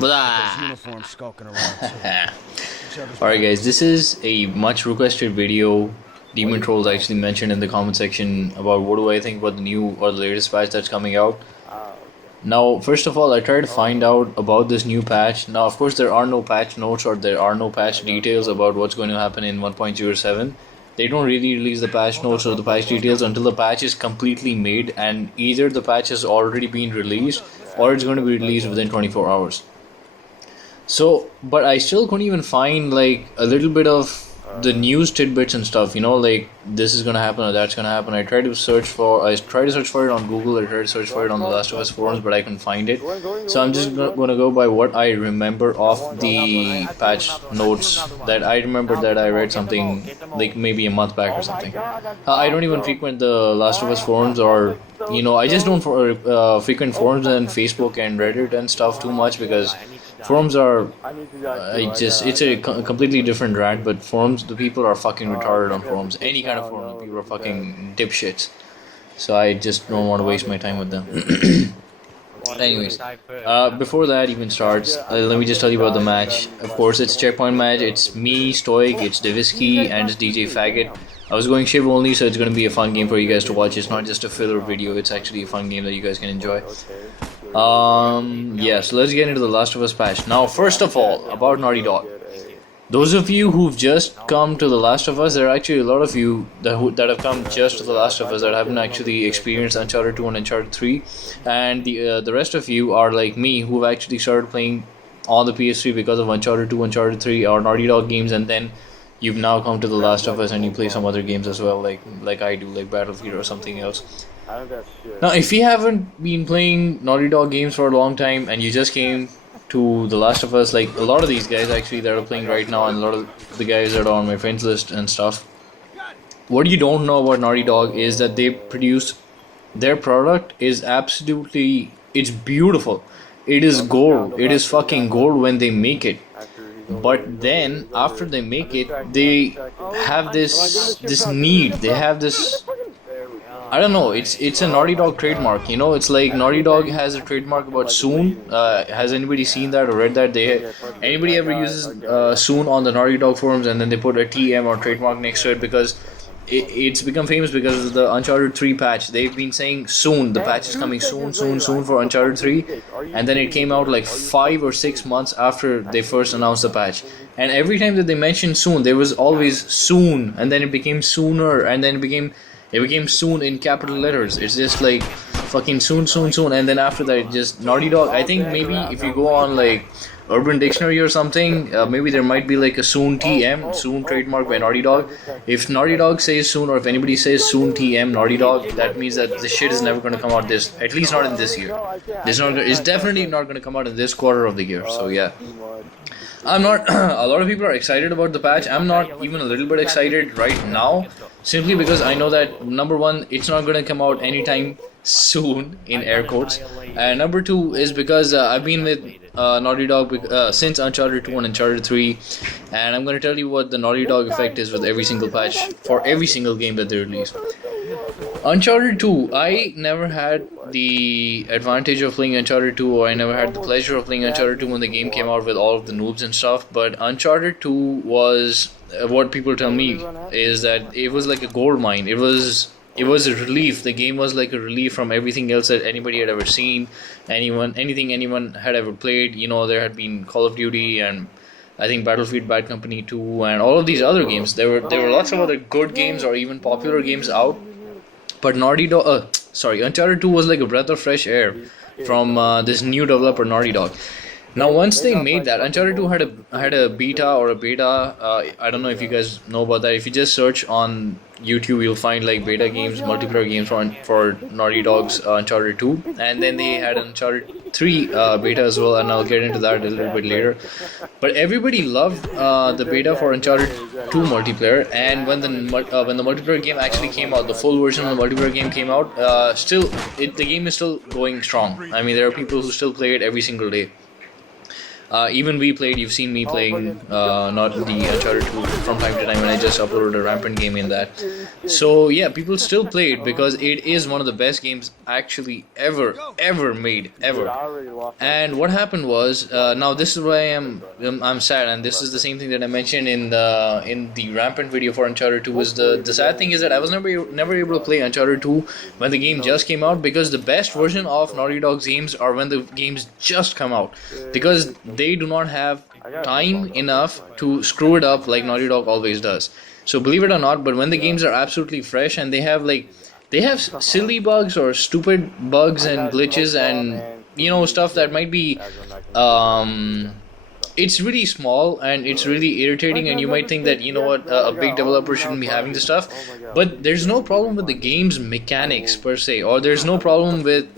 Uniform skulking around. Alright guys, this is a much requested video. Demon Trolls actually mentioned in the comment section about what do I think about the new or the latest patch that's coming out. Now, first of all, I tried to find out about this new patch. Now, of course, there are no patch notes or there are no patch details about what's going to happen in 1.07. They don't really release the patch notes or the patch details until the patch is completely made, and either the patch has already been released or it's going to be released within 24 hours. So, but I still couldn't even find like a little bit of the news tidbits and stuff, you know, like this is gonna happen or that's gonna happen. I tried to search for it on Google, I tried to search for it on the Last of Us forums, but I couldn't find it. So I'm just gonna go by what I remember of the patch notes that I remember that I read something like maybe a month back or something. I don't even frequent the Last of Us forums, or you know, I just don't frequent forums and Facebook and Reddit and stuff too much, because forums are, it's a completely different rant, but forums, the people are fucking retarded on forums. Any kind of forum, the people are fucking dipshits. So I just don't want to waste my time with them. Anyways, before that even starts, let me just tell you about the match. Of course, it's a checkpoint match. It's me, Stoic, it's Devisky, and it's DJ Faggot. I was going Shiv only, so it's going to be a fun game for you guys to watch. It's not just a filler video, it's actually a fun game that you guys can enjoy. Yeah, so let's get into the Last of Us patch. Now, first of all, about Naughty Dog. Those of you who've just come to The Last of Us, there are actually a lot of you that have come just to The Last of Us that haven't actually experienced Uncharted 2 and Uncharted 3. And the rest of you are like me, who've actually started playing on the PS3 because of Uncharted 2, Uncharted 3, or Naughty Dog games, and then you've now come to The Last of Us and you play some other games as well, like I do, like Battlefield or something else. Now, if you haven't been playing Naughty Dog games for a long time and you just came to The Last of Us, like a lot of these guys actually that are playing right now, and a lot of the guys that are on my friends list and stuff, what you don't know about Naughty Dog is that they produce, their product is absolutely, it's beautiful. It is gold. It is fucking gold when they make it. But then after they make it, they have this need. They have this, I don't know, it's a Naughty Dog trademark, you know. It's like Naughty Dog has a trademark about soon. Has anybody seen that or read that? Anybody ever uses soon on the Naughty Dog forums and then they put a TM or trademark next to it, because it's become famous because of the Uncharted 3 patch. They've been saying soon, the patch is coming soon for Uncharted 3, and then it came out like 5 or 6 months after they first announced the patch. And every time that they mentioned soon, there was always soon, and then it became sooner, and then it became soon in capital letters. It's just like fucking soon, and then after that it just Naughty Dog. I think maybe if you go on like Urban Dictionary or something, maybe there might be like a soon TM, soon trademark by Naughty Dog. If Naughty Dog says soon, or if anybody says soon TM Naughty Dog, that means that this shit is never going to come out at least not in this year. It's definitely not going to come out in this quarter of the year. So yeah, I'm not, a lot of people are excited about the patch. I'm not even a little bit excited right now, simply because I know that number one, it's not going to come out anytime soon, in air quotes, and number two is because I've been with Naughty Dog since Uncharted 2 and Uncharted 3, and I'm going to tell you what the Naughty Dog effect is with every single patch for every single game that they release. Uncharted 2, I never had the advantage of playing Uncharted 2, or I never had the pleasure of playing Uncharted 2 when the game came out with all of the noobs and stuff, but Uncharted 2 was, what people tell me is that it was like a gold mine. It was a relief. The game was like a relief from everything else that anybody had ever seen, anything anyone had ever played. You know, there had been Call of Duty and I think Battlefield Bad Company 2 and all of these other games. There were lots of other good games or even popular games out, but Uncharted 2 was like a breath of fresh air from this new developer Naughty Dog. Now, once they made that, Uncharted 2 had a beta or a beta. I don't know if you guys know about that. If you just search on YouTube, you'll find like beta games, multiplayer games for Naughty Dog's Uncharted 2, and then they had Uncharted 3 beta as well, and I'll get into that a little bit later. But everybody loved the beta for Uncharted 2 multiplayer, and when the multiplayer game actually came out, the full version of the multiplayer game came out, the game is still going strong. I mean, there are people who still play it every single day. Even we played, you've seen me playing not the Uncharted 2 from time to time when I just uploaded a rampant game in that. So yeah, people still play it because it is one of the best games actually ever made ever. And what happened was, now this is why I'm sad, and this is the same thing that I mentioned in the rampant video for Uncharted 2. Was the sad thing is that I was never able to play Uncharted 2 when the game just came out, because the best version of Naughty Dog's games are when the games just come out, because they do not have time enough to screw it up like Naughty Dog always does. So believe it or not, but when the games are absolutely fresh and they have silly bugs or stupid bugs and glitches and stuff that might be it's really small and it's really irritating, and you might think that a big developer shouldn't be having this stuff, but there's no problem with the game's mechanics per se, or there's no problem with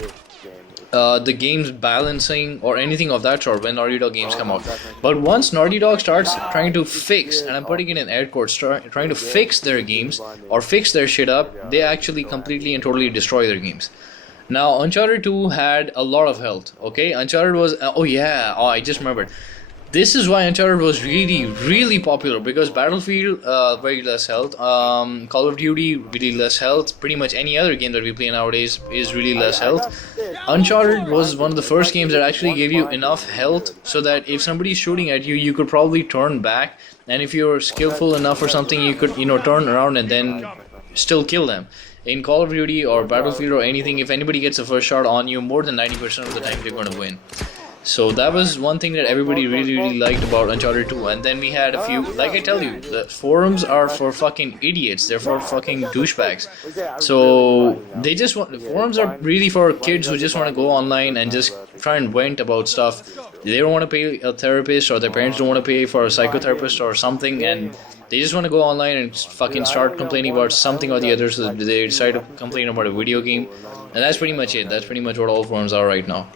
the game's balancing or anything of that sort when Naughty Dog games come out. But once Naughty Dog starts trying to fix, and I'm putting it in air quotes, trying to fix their games or fix their shit up, they actually completely and totally destroy their games. Now, Uncharted 2 had a lot of health, okay? Uncharted was... I just remembered. This is why Uncharted was really popular, because Battlefield, very less health, Call of Duty, really less health, pretty much any other game that we play nowadays is really less health. Uncharted was one of the first games that actually gave you enough health so that if somebody's shooting at you, you could probably turn back, and if you're skillful enough or something, you could, turn around and then still kill them. In Call of Duty or Battlefield or anything, if anybody gets a first shot on you, more than 90% of the time they're going to win. So that was one thing that everybody really liked about Uncharted 2. And then we had a few, like I tell you, the forums are for fucking idiots. They're for fucking douchebags. So they just want, the forums are really for kids who just want to go online and just try and vent about stuff. They don't want to pay a therapist, or their parents don't want to pay for a psychotherapist or something, and they just want to go online and fucking start complaining about something or the other, so they decide to complain about a video game. And that's pretty much it. That's pretty much what all forums are right now.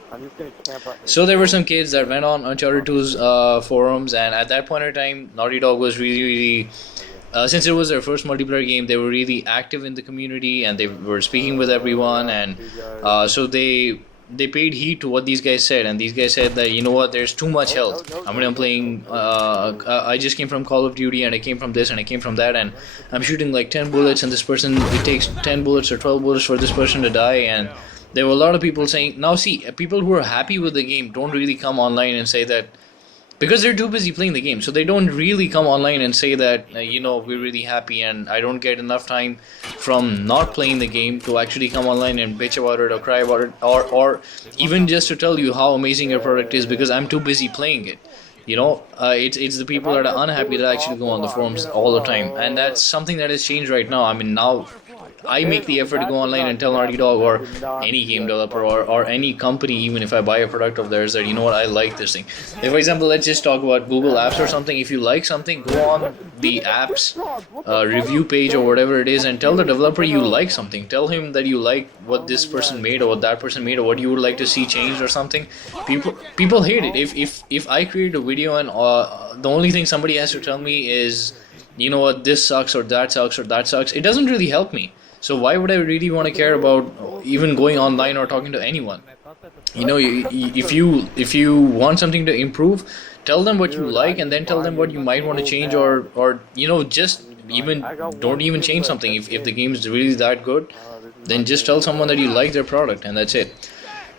So there were some kids that went on Uncharted 2's forums, and at that point in time, Naughty Dog was really since it was their first multiplayer game, they were really active in the community, and they were speaking with everyone, and so they paid heed to what these guys said, and these guys said that, there's too much health. I'm playing, I just came from Call of Duty, and I came from this, and I came from that, and I'm shooting like 10 bullets, and this person, it takes 10 bullets or 12 bullets for this person to die, and there were a lot of people saying, now see, people who are happy with the game don't really come online and say that, because they're too busy playing the game, so they don't really come online and say that, we're really happy, and I don't get enough time from not playing the game to actually come online and bitch about it or cry about it, or even just to tell you how amazing your product is, because I'm too busy playing it. It's the people that are unhappy that actually go on the forums all the time, and that's something that has changed right now. Now I make the effort to go online and tell Naughty Dog or any game developer or any company, even if I buy a product of theirs, that I like this thing. If, for example, let's just talk about Google Apps or something. If you like something, go on the app's review page or whatever it is and tell the developer you like something. Tell him that you like what this person made or what that person made or what you would like to see changed or something. People hate it. If I create a video and the only thing somebody has to tell me is, this sucks or that sucks or that sucks, it doesn't really help me. So why would I really want to care about even going online or talking to anyone? If you want something to improve, tell them what you like, and then tell them what you might want to change, or just even don't even change something. If the game is really that good, then just tell someone that you like their product, and that's it.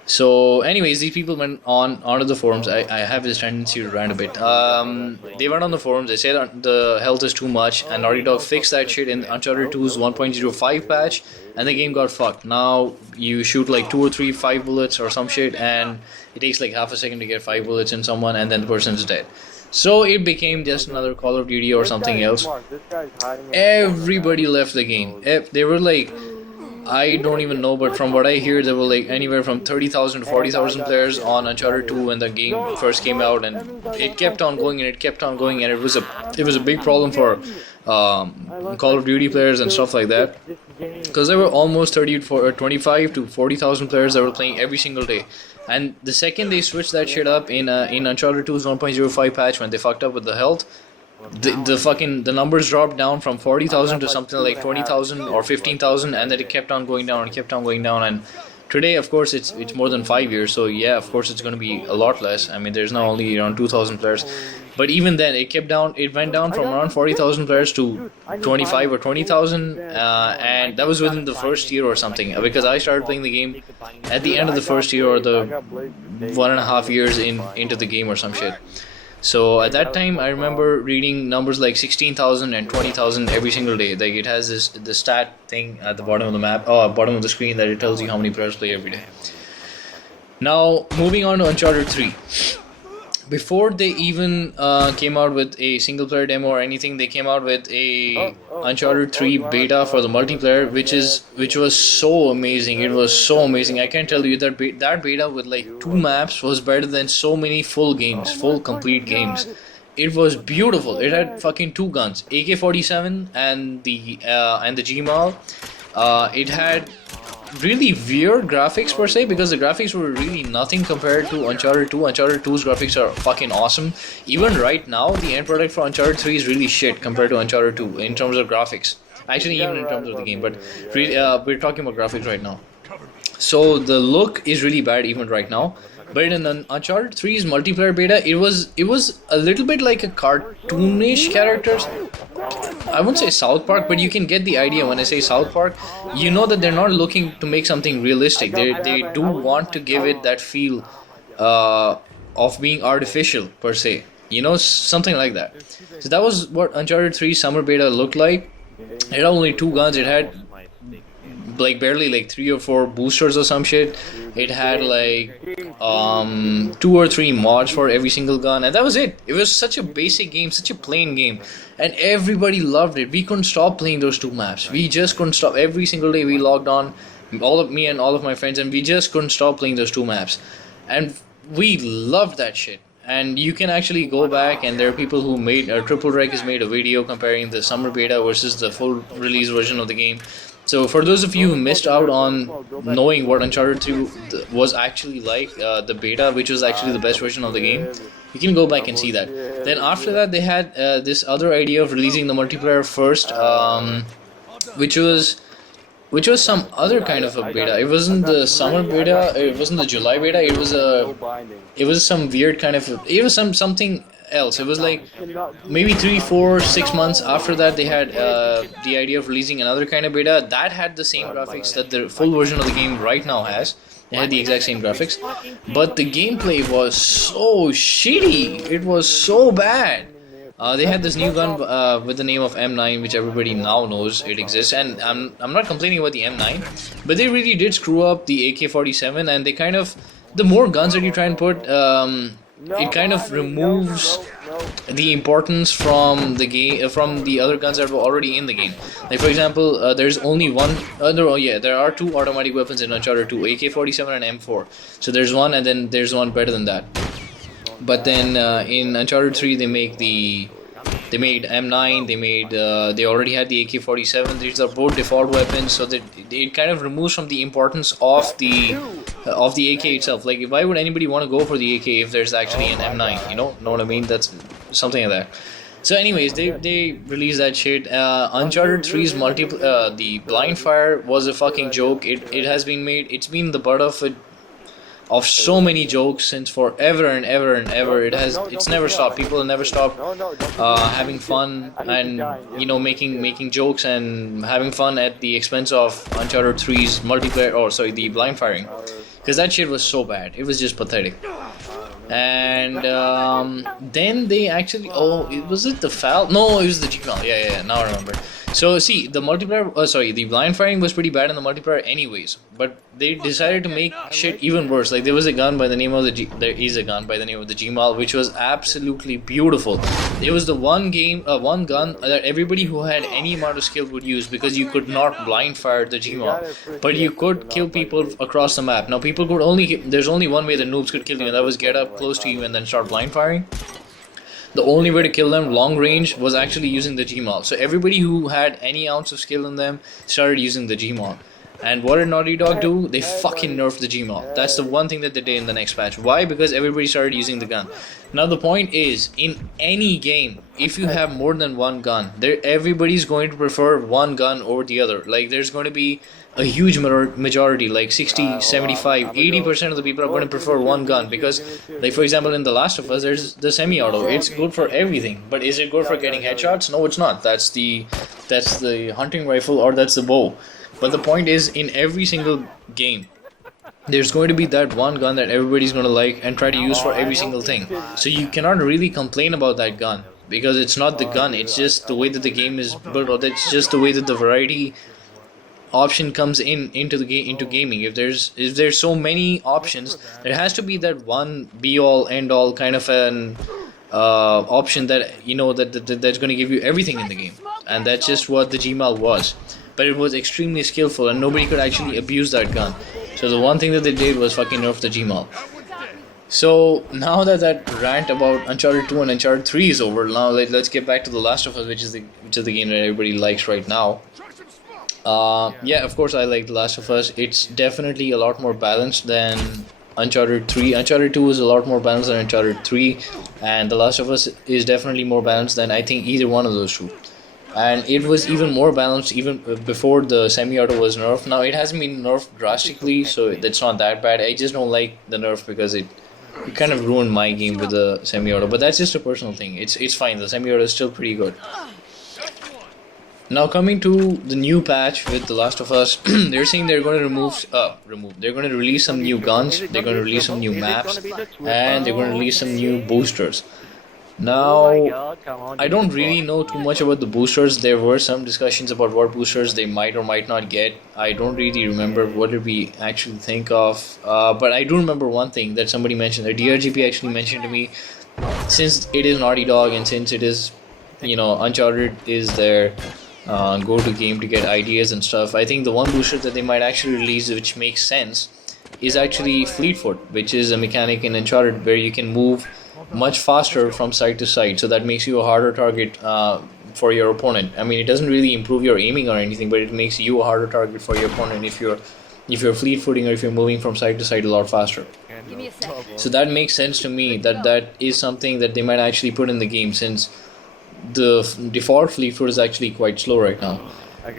So anyways, these people went onto the forums. I have this tendency to rant a bit. They went on the forums, they said the health is too much, and Naughty Dog fixed that shit in Uncharted 2's 1.05 patch, and the game got fucked. Now you shoot like 2 or 3 5 bullets or some shit, and it takes like half a second to get 5 bullets in someone, and then the person's dead. So it became just another Call of Duty or something else. Everybody left the game. They were like, I don't even know, but from what I hear, there were like anywhere from 30,000 to 40,000 players on Uncharted 2 when the game first came out, and it kept on going and it kept on going, and it was a big problem for Call of Duty players and stuff like that, because there were almost 25 to 40,000 players that were playing every single day. And the second they switched that shit up in Uncharted 2's 1.05 patch, when they fucked up with the health, the numbers dropped down from 40,000 to something like 20,000 or 15,000, and then it kept on going down and kept on going down. And today, of course, it's more than 5 years, so yeah, of course it's going to be a lot less. I mean, there's now only around 2,000 players. But even then, it kept down. It went down from around 40,000 players to 25 or 20,000, and that was within the first year or something. Because I started playing the game at the end of the first year or the 1.5 years into the game or some shit. So at that time, I remember reading numbers like 16,000 and 20,000 every single day. Like it has the stat thing at the bottom of the map, bottom of the screen, that it tells you how many players play every day. Now moving on to Uncharted 3. Before they even came out with a single player demo or anything, they came out with a Uncharted 3 beta for the multiplayer, which was so amazing. It was so amazing. I can tell you that that beta with like 2 maps was better than so many full complete games. It was beautiful. It had fucking 2 guns, AK-47 and the GMAL. It had really weird graphics per se, because the graphics were really nothing compared to Uncharted 2. Uncharted 2's graphics are fucking awesome. Even right now, the end product for Uncharted 3 is really shit compared to Uncharted 2 in terms of graphics. Actually, even in terms of the game, but we're talking about graphics right now. So the look is really bad even right now. But in Uncharted 3's multiplayer beta, it was a little bit like a cartoonish characters. I wouldn't say South Park, but you can get the idea when I say South Park. You know that they're not looking to make something realistic. They do want to give it that feel of being artificial per se. You know, something like that. So that was what Uncharted 3 summer beta looked like. It had only 2 guns. It had like barely like 3 or 4 boosters or some shit. It had like 2 or 3 mods for every single gun, and that was it. It was such a basic game, such a plain game, and everybody loved it. We couldn't stop playing those 2 maps. We just couldn't stop. Every single day we logged on, me and all of my friends, and we just couldn't stop playing those 2 maps, and we loved that shit. And you can actually go back, and there are people who made Triple Rec has made a video comparing the summer beta versus the full release version of the game. So for those of you who missed out on knowing what Uncharted 2 was actually like, the beta, which was actually the best version of the game, you can go back and see that. Then after that, they had this other idea of releasing the multiplayer first, which was some other kind of a beta. It wasn't the summer beta, it wasn't the July beta, it was some weird kind of, it was something else. It was like maybe 3, 4, 6 months after that they had the idea of releasing another kind of beta that had the same graphics that the full version of the game right now has. It had the exact same graphics, but the gameplay was so shitty. It was so bad. They had this new gun with the name of M9, which everybody now knows it exists, and I'm not complaining about the M9, but they really did screw up the AK-47, and they kind of, the more guns that you try and put, it kind of removes the importance from the game, from the other guns that were already in the game. Like for example, there's only one. There are 2 automatic weapons in Uncharted 2: AK-47 and M4. So there's one, and then there's one better than that. But then in Uncharted 3, they made M9. They already had the AK-47. These are both default weapons, so that it kind of removes from the importance of the AK itself. Like, why would anybody want to go for the AK if there's actually an M9? You know what I mean? That's something like that. So, anyways, they released that shit. Uncharted 3's the blind fire was a fucking joke. It has been made. It's been the butt of so many jokes since forever and ever and ever. It's never stopped. People have never stopped having fun and making jokes and having fun at the expense of Uncharted 3's multiplayer, the blind firing, because that shit was so bad. It was just pathetic. And then they actually, was it the FAL? No, it was the GMAL. Yeah, now I remember. So see, the multiplayer, the blind firing was pretty bad in the multiplayer anyways, but they decided to make shit even worse. Like, there is a gun by the name of the GMAL, which was absolutely beautiful. It was the one gun that everybody who had any amount of skill would use, because you could not blind fire the GMAL, but you could kill people across the map. Now people could there's only one way the noobs could kill you, and that was get up close to you and then start blind firing. The only way to kill them long range was actually using the GMAL. So everybody who had any ounce of skill in them started using the GMAL. And what did Naughty Dog do? They fucking nerfed the Gmail. That's the one thing that they did in the next patch. Why? Because everybody started using the gun. Now the point is, in any game, if you have more than one gun, everybody's going to prefer one gun over the other. Like, there's going to be a huge majority, like 60, 75, 80% of the people are going to prefer one gun. Because, like, for example, in The Last of Us, there's the semi-auto. It's good for everything. But is it good for getting headshots? No, it's not. That's the hunting rifle, or that's the bow. But the point is, in every single game, there's going to be that one gun that everybody's going to like and try to use for every single thing. So you cannot really complain about that gun, because it's not the gun, it's just the way that the game is built, or it's just the way that the variety option comes into gaming. If there's so many options, there has to be that one be all end all kind of an option that that's going to give you everything in the game. And that's just what the Gmal was. But it was extremely skillful and nobody could actually abuse that gun. So the one thing that they did was fucking nerf the Gmal. So now that rant about Uncharted 2 and Uncharted 3 is over, now let's get back to The Last of Us, which is the game that everybody likes right now. Yeah, of course I like The Last of Us. It's definitely a lot more balanced than Uncharted 3. Uncharted 2 is a lot more balanced than Uncharted 3, and The Last of Us is definitely more balanced than I think either one of those two. And it was even more balanced even before the semi-auto was nerfed. Now it hasn't been nerfed drastically, so that's not that bad. I just don't like the nerf because it kind of ruined my game with the semi-auto. But that's just a personal thing. It's fine. The semi-auto is still pretty good. Now coming to the new patch with The Last of Us, they're saying they're going to they're going to release some new guns, they're going to release some new maps, and they're going to release some new boosters. Now, I don't really know too much about the boosters. There were some discussions about what boosters they might or might not get. I don't really remember what did we actually think of. But I do remember one thing that somebody mentioned. DRGP actually mentioned to me, since it is Naughty Dog and since it is, Uncharted is their go-to game to get ideas and stuff. I think the one booster that they might actually release, which makes sense, is actually Fleet Foot, which is a mechanic in Uncharted where you can move much faster from side to side, so that makes you a harder target for your opponent. I mean, it doesn't really improve your aiming or anything, but it makes you a harder target for your opponent if you're fleet footing or if you're moving from side to side a lot faster. So that makes sense to me, that is something that they might actually put in the game, since the default fleet foot is actually quite slow right now.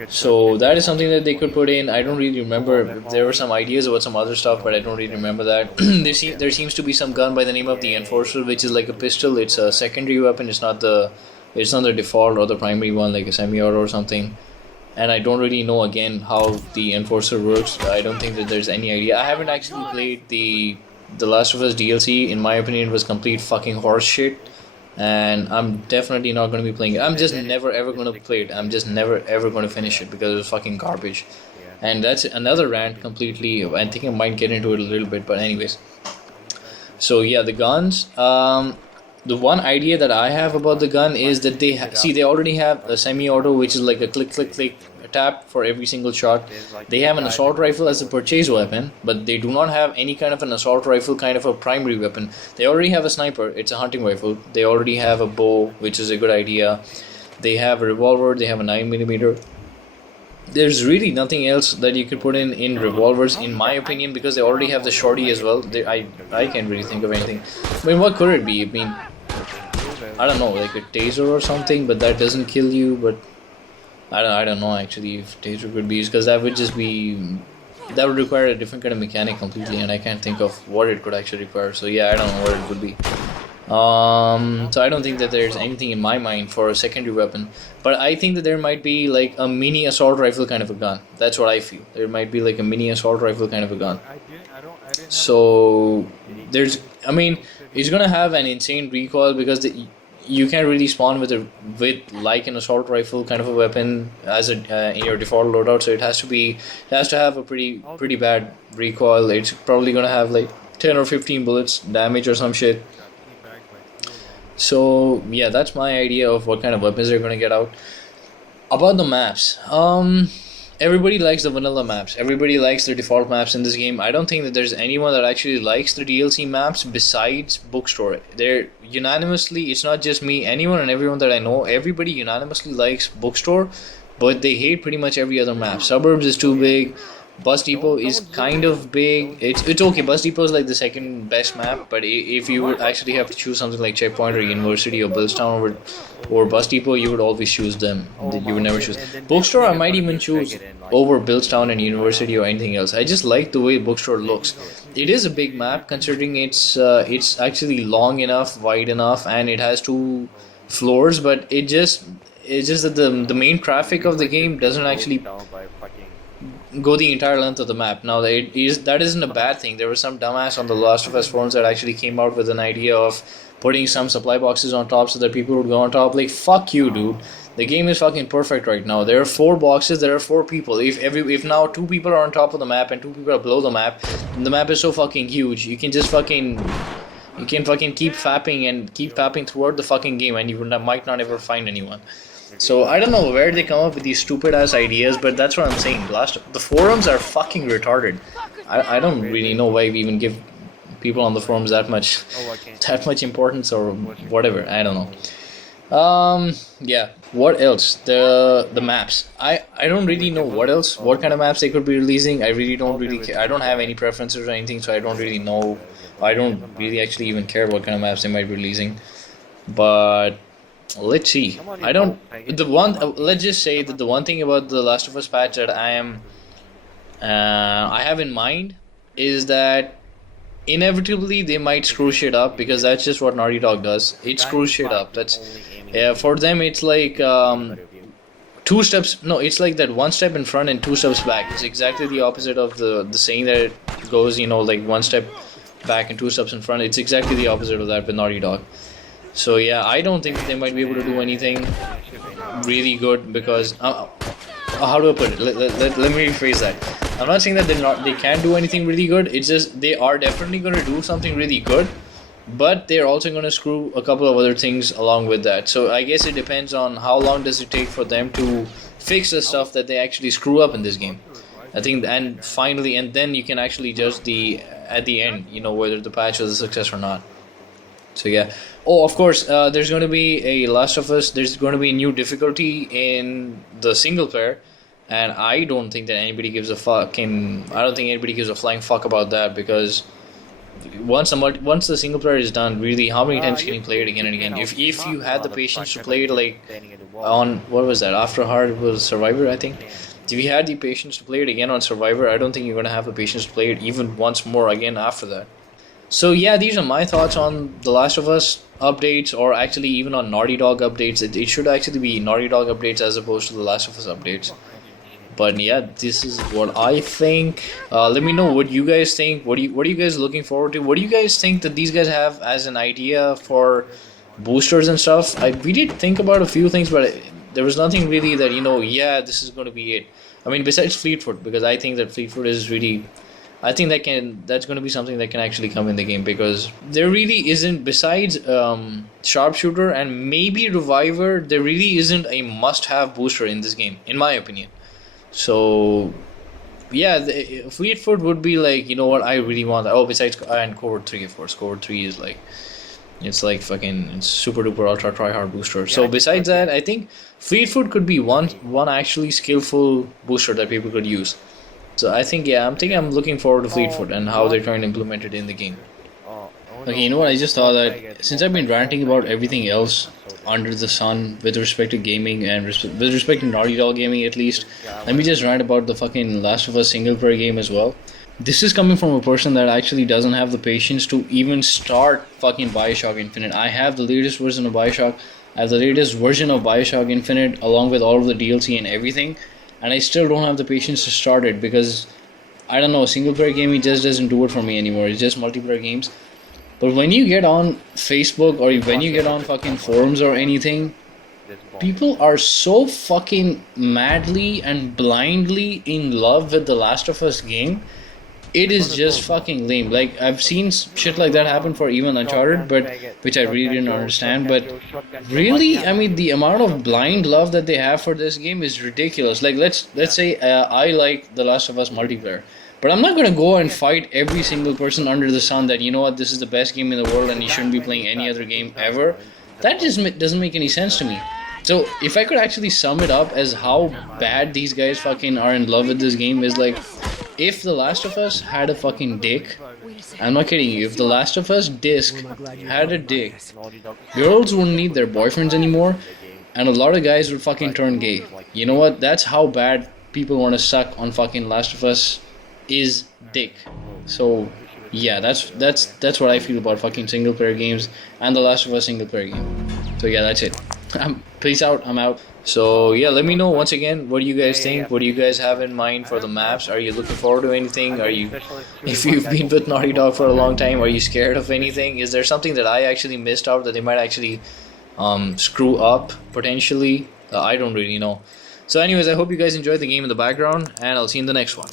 So that is something that they could put in. I don't really remember. There were some ideas about some other stuff, but I don't really remember that. There seems to be some gun by the name of the Enforcer, which is like a pistol. It's a secondary weapon. It's not the default or the primary one, like a semi-auto or something. And I don't really know again how the Enforcer works. I don't think that there's any idea. I haven't actually played the Last of Us DLC. In my opinion, it was complete fucking horse shit. And I'm definitely not going to be playing it. I'm just never ever going to play it. I'm just never ever going to finish it because it was fucking garbage. And that's another rant completely. I think I might get into it a little bit, but anyways. So yeah, the guns. The one idea that I have about the gun is that they already have a semi-auto, which is like a click click click tap for every single shot. They have an assault rifle as a purchase weapon, but they do not have any kind of an assault rifle kind of a primary weapon. They already have a sniper, it's a hunting rifle. They already have a bow, which is a good idea. They have a revolver, they have a 9mm. There's really nothing else that you could put in revolvers, in my opinion, because they already have the shorty as well. I can't really think of anything. I mean, what could it be? I mean, I don't know, like a taser or something, but that doesn't kill you. But I don't know actually if taser could be used, because that would require a different kind of mechanic completely, and I can't think of what it could actually require. So yeah, I don't know what it would be. So I don't think that there's anything in my mind for a secondary weapon, but I think that there might be like a mini assault rifle kind of a gun. That's what I feel. There might be like a mini assault rifle kind of a gun. So it's gonna have an insane recoil because you can't really spawn with like an assault rifle kind of a weapon as in your default loadout. So it has to have a pretty bad recoil. It's probably gonna have like 10 or 15 bullets damage or some shit. So yeah, that's my idea of what kind of weapons they're gonna get out. About the maps, everybody likes the vanilla maps. Everybody likes the default maps in this game. I don't think that there's anyone that actually likes the DLC maps besides Bookstore. They're unanimously, it's not just me, anyone and everyone that I know, everybody unanimously likes Bookstore, but they hate pretty much every other map. Suburbs is too big. Bus Depot is kind of big. It's okay. Bus Depot is like the second best map, but if you would actually have to choose something like Checkpoint or University or Billstown or Bus Depot, you would always choose them. You would never choose Bookstore. I might even choose over Billstown and University or anything else. I just like the way Bookstore looks. It is a big map considering it's actually long enough, wide enough, and it has 2 floors. But it's just that the main traffic of the game doesn't actually go the entire length of the map. Now that isn't a bad thing. There was some dumbass on the Last of Us forums that actually came out with an idea of putting some supply boxes on top so that people would go on top. Like, fuck you, dude. The game is fucking perfect right now. There are 4 boxes, there are 4 people. If now 2 people are on top of the map and 2 people are below the map, and the map is so fucking huge, you can just fucking keep fapping throughout the fucking game, and you might not ever find anyone. So I don't know where they come up with these stupid ass ideas, but that's what I'm saying. The forums are fucking retarded. I don't really know why we even give people on the forums that much importance or whatever. I don't know. Yeah. What else? The maps. I don't really know what kind of maps they could be releasing. I really don't really care. I don't have any preferences or anything, so I don't really know. I don't really actually even care what kind of maps they might be releasing. But let's see. Let's just say that the one thing about the Last of Us patch that I have in mind is that inevitably they might screw shit up, because that's just what Naughty Dog does. It screws shit up. For them it's like 2 steps. No, it's like that 1 step in front and 2 steps back. It's exactly the opposite of the saying that it goes, like 1 step back and 2 steps in front. It's exactly the opposite of that with Naughty Dog. So yeah, I don't think they might be able to do anything really good, because how do I put it? Let me rephrase that. I'm not saying that they can't do anything really good. It's just they are definitely going to do something really good, but they're also going to screw a couple of other things along with that. So I guess it depends on how long does it take for them to fix the stuff that they actually screw up in this game. I think, and then you can actually judge at the end, whether the patch was a success or not. So yeah. Oh, of course, there's going to be a Last of Us. There's going to be a new difficulty in the single player, and I don't think that anybody gives a fucking. I don't think anybody gives a flying fuck about that, because once the single player is done, really, how many times can you play it again and again? If you had the patience to play it like on what was that? After Hard was Survivor, I think. If you had the patience to play it again on Survivor, I don't think you're going to have the patience to play it even once more again after that. So yeah, these are my thoughts on The Last of Us updates, or actually even on Naughty Dog updates. It should actually be Naughty Dog updates as opposed to The Last of Us updates. But yeah, this is what I think. Let me know what you guys think. What are you guys looking forward to? What do you guys think that these guys have as an idea for boosters and stuff? We did think about a few things, but there was nothing really that, yeah, this is going to be it. I mean, besides Fleetfoot, because I think that Fleetfoot is really... I think that's going to be something that can actually come in the game, because there really isn't, besides Sharpshooter and maybe Reviver, there really isn't a must-have booster in this game, in my opinion. So, yeah, Fleetfoot would be like, what, I really want that. Oh, besides, and Covert 3, of course. Covert 3 is like, it's like fucking super duper ultra try-hard booster. So besides that, I think Fleetfoot could be one actually skillful booster that people could use. So I think, yeah, I'm looking forward to Fleetfoot and how they're trying to implement it in the game. Okay, you know what, I just thought that since I've been ranting about everything else under the sun with respect to gaming and with respect to Naughty Dog gaming at least, let me just rant about the fucking Last of Us single player game as well. This is coming from a person that actually doesn't have the patience to even start fucking Bioshock Infinite. I have the latest version of Bioshock. I have the latest version of Bioshock Infinite along with all of the DLC and everything. And I still don't have the patience to start it, because I don't know, single player gaming just doesn't do it for me anymore. It's just multiplayer games. But when you get on Facebook or when you get on fucking forums or anything, people are so fucking madly and blindly in love with the Last of Us game. It is just fucking lame. Like, I've seen shit like that happen for even Uncharted, but which I really didn't understand. But really, I mean, the amount of blind love that they have for this game is ridiculous. Like, let's say I like The Last of Us multiplayer, but I'm not gonna go and fight every single person under the sun that, this is the best game in the world and you shouldn't be playing any other game ever. That just doesn't make any sense to me. So if I could actually sum it up as how bad these guys fucking are in love with this game, is like, if The Last of Us had a fucking dick, I'm not kidding you, if The Last of Us disc had a dick, girls wouldn't need their boyfriends anymore, and a lot of guys would fucking turn gay. You know what? That's how bad people want to suck on fucking Last of Us is dick. So yeah, that's what I feel about fucking single player games and The Last of Us single player game. So yeah, that's it. Peace out. I'm out. So yeah, let me know once again, what do you guys think? What do you guys have in mind for the maps? Are you looking forward to anything? Are you, if you've been with Naughty Dog for a long time, are you scared of anything? Is there something that I actually missed out that they might actually screw up potentially? I don't really know. So anyways, I hope you guys enjoyed the game in the background, and I'll see you in the next one.